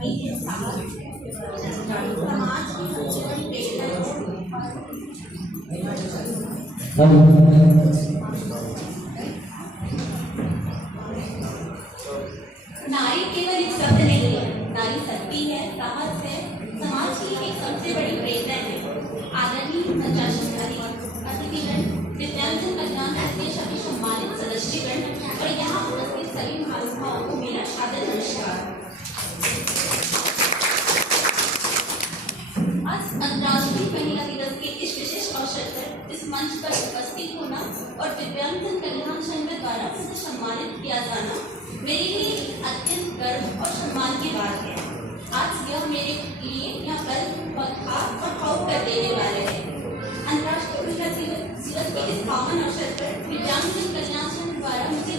नारी केवल एक शब्द नहीं है, नारी शक्ति है, साहस है, समाज की एक सबसे बड़ी प्रेरणा है। आदरणीय पंचायत अतिथिगण, विद्यार्थी कल्याण के सभी सम्मानित सदस्यगण और यहाँ उपस्थित सभी महानुभावों को मेरा सादर नमस्कार। आज अंतर्राष्ट्रीय महिला दिवस के इस विशेष अवसर पर इस मंच पर उपस्थित होना और दिव्यांगजन कल्याण संघ द्वारा मुझे सम्मानित किया जाना मेरे लिए अत्यंत गर्व और सम्मान की बात है। आज यह मेरे लिए यह गर्व और भावुक कर देने वाले है। अंतर्राष्ट्रीय महिला दिवस के इस पावन अवसर पर दिव्यांगजन कल्याण संघ द्वारा मुझे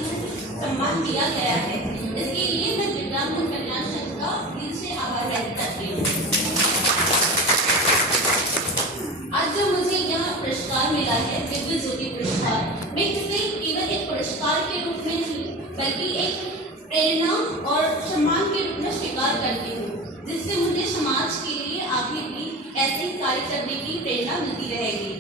सम्मान दिया गया है। इसके लिए मैं दिव्यांगजन कल्याण संघ का दिल से आभार व्यक्त करती हूँ। आज जो मुझे यह पुरस्कार मिला है, दिव्य ज्योति पुरस्कार, मैं इसे केवल एक पुरस्कार के रूप में नहीं बल्कि एक प्रेरणा और सम्मान के रूप में स्वीकार करती हूँ, जिससे मुझे समाज के लिए आगे भी ऐसे कार्य करने की प्रेरणा मिलती रहेगी।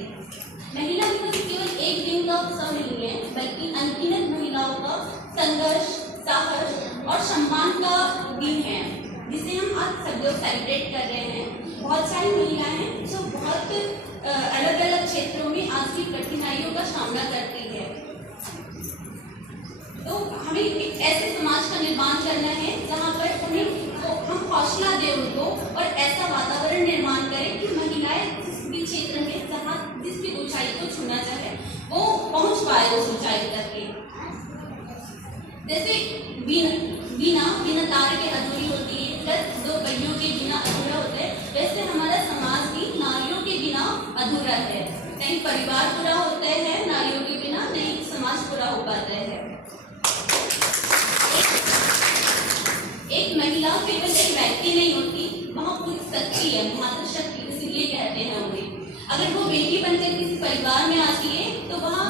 महिला दिवस केवल एक दिन का उत्सव नहीं है, बल्कि अनगिनत महिलाओं का संघर्ष, साहस और सम्मान का दिन है, जिसे हम आज सब लोग सेलिब्रेट कर रहे हैं। बहुत सारी महिलाएं हैं जो बहुत अलग अलग क्षेत्रों में आज की कठिनाइयों का सामना करती है। तो हमें एक ऐसे समाज का निर्माण करना है जहाँ पर हम हौसला दें उनको और ऐसा वातावरण निर्माण करें कि महिलाएं जिस भी क्षेत्र में जहाँ जिस भी ऊंचाई को छूना चाहे वो पहुँच पाए उस ऊंचाई तक के। जैसे बिना तार के अधूरी होती है, प्लस दो पहियों के बिना अधूरा होता है, वैसे हमारा समाज भी नारियों के बिना अधूरा है। नहीं परिवार पूरा होता है नारियों के बिना, नहीं समाज पूरा हो पाता है। एक महिला केवल एक व्यक्ति नहीं होती, वहाँ पूरी शक्ति है, मातृशक्ति इसलिए कहते हैं उन्हें। अगर वो बेटी बनकर किसी परिवार में आती है तो वहाँ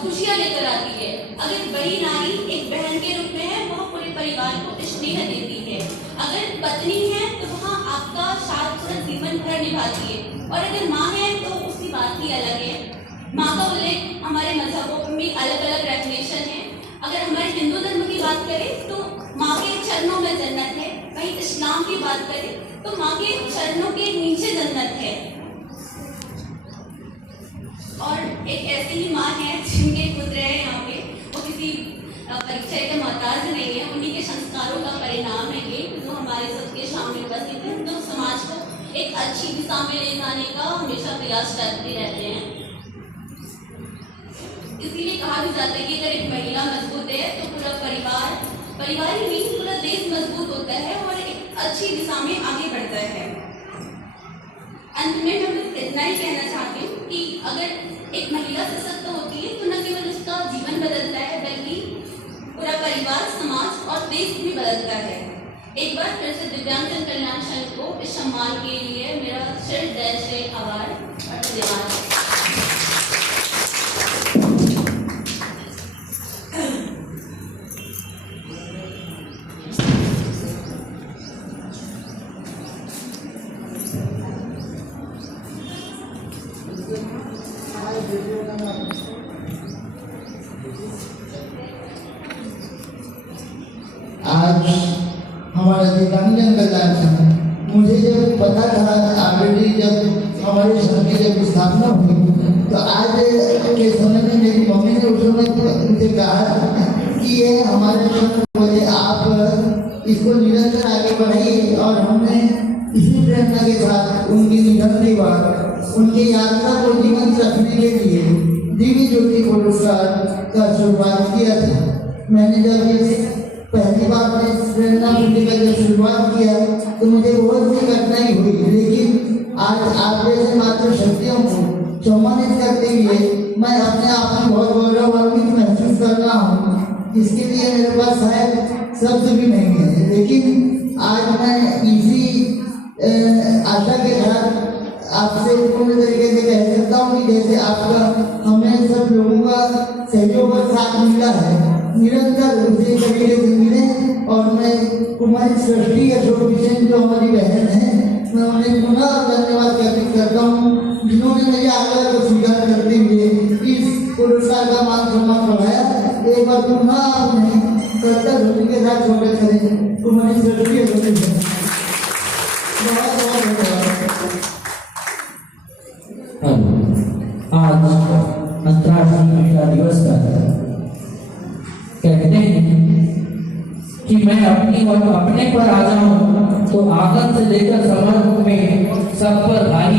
खुशियाँ लेकर आती है। अगर बड़ी नारी एक बहन के रूप में है, वह पूरे परिवार को स्नेह देती है। अगर पत्नी है तो वहाँ आपका साथ पूरा जीवन भर निभाती है। और अगर माँ है तो उसकी बात ही अलग है। माँ का उल्लेख हमारे मजहबों में अलग अलग रेगुलेशन है। अगर हमारे हिंदू धर्म की बात करें तो माँ के चरणों में जन्नत है, वहीं इस्लाम की बात करें तो माँ के चरणों के नीचे जन्नत है। और एक ऐसी ही माँ है जिनके पुत्र है यहाँ पे, वो किसी परीक्षा के मोहताज नहीं है, उन्हीं के संस्कारों का परिणाम है ये जो हमारे सबके सामने उपस्थित है। तो समाज को एक अच्छी दिशा में ले जाने का हमेशा प्रयास करते रहते हैं। इसीलिए कहा भी जाता है कि अगर एक महिला मजबूत है तो पूरा परिवार ही नहीं पूरा देश मजबूत होता है और एक अच्छी दिशा में आगे बढ़ता है। अंत में मैं बस इतना ही कहना चाहती हूँ कि अगर एक महिला सशक्त होती है तो न केवल उसका जीवन बदलता है बल्कि पूरा परिवार, समाज और देश भी बदलता है। एक बार फिर से दिव्यांगजन कल्याण संघ को इस सम्मान के लिए मेरा हृदय से आभार और धन्यवाद। आज हमारा दिव्यांगजन कल्याण संघ, मुझे जब पता था ऑलरेडी जब हमारे संघ की जब स्थापना हुई तो आज के समय में मेरी मम्मी ने उस समय मुझे कहा कि ये हमारे संघ बोले आप इसको निरंतर आगे बढ़ाइए। और हमने इसी प्रेरणा के साथ उनकी निधन के बाद उनकी यात्रा को जीवंत रखने के लिए दिव्य ज्योति पुरस्कार का शुरुआत किया था। मैंने जब ये पहली बार में प्रेरणा मिलने का जब शुरुआत किया तो मुझे बहुत सी कठिनाई हुई, लेकिन आज आप जैसे मातृशक्तियों को सम्मानित करते हुए मैं अपने आप में बहुत गौरवान्वित महसूस कर रहा हूँ। इसके लिए मेरे पास शायद शब्द भी नहीं है, लेकिन आज मैं इसी आशा के साथ आपसे पूर्ण तरीके से कह सकता हूँ कि जैसे आपका हमें सब लोगों का सहयोग और साथ मिला है, निरंतर मुझे कबीले से मिले और मैं कुमारी सृष्टि अशोक किशन जो हमारी बहन है, मैं उन्हें पुनः धन्यवाद ज्ञापित करता हूँ जिन्होंने मेरे आग्रह को स्वीकार करते हुए इस पुरस्कार का मान सम्मान बढ़ाया। एक बार पुनः उन्हें कर्तव्य ध्वनि के साथ स्वागत करें। कुमारी सृष्टि अशोक किशन, बहुत बहुत धन्यवाद। आज अंतर्राष्ट्रीय महिला दिवस पर कहते हैं कि मैं अपनी और अपने पर आ जाऊं तो आंगन से लेकर समर में सब पर भारी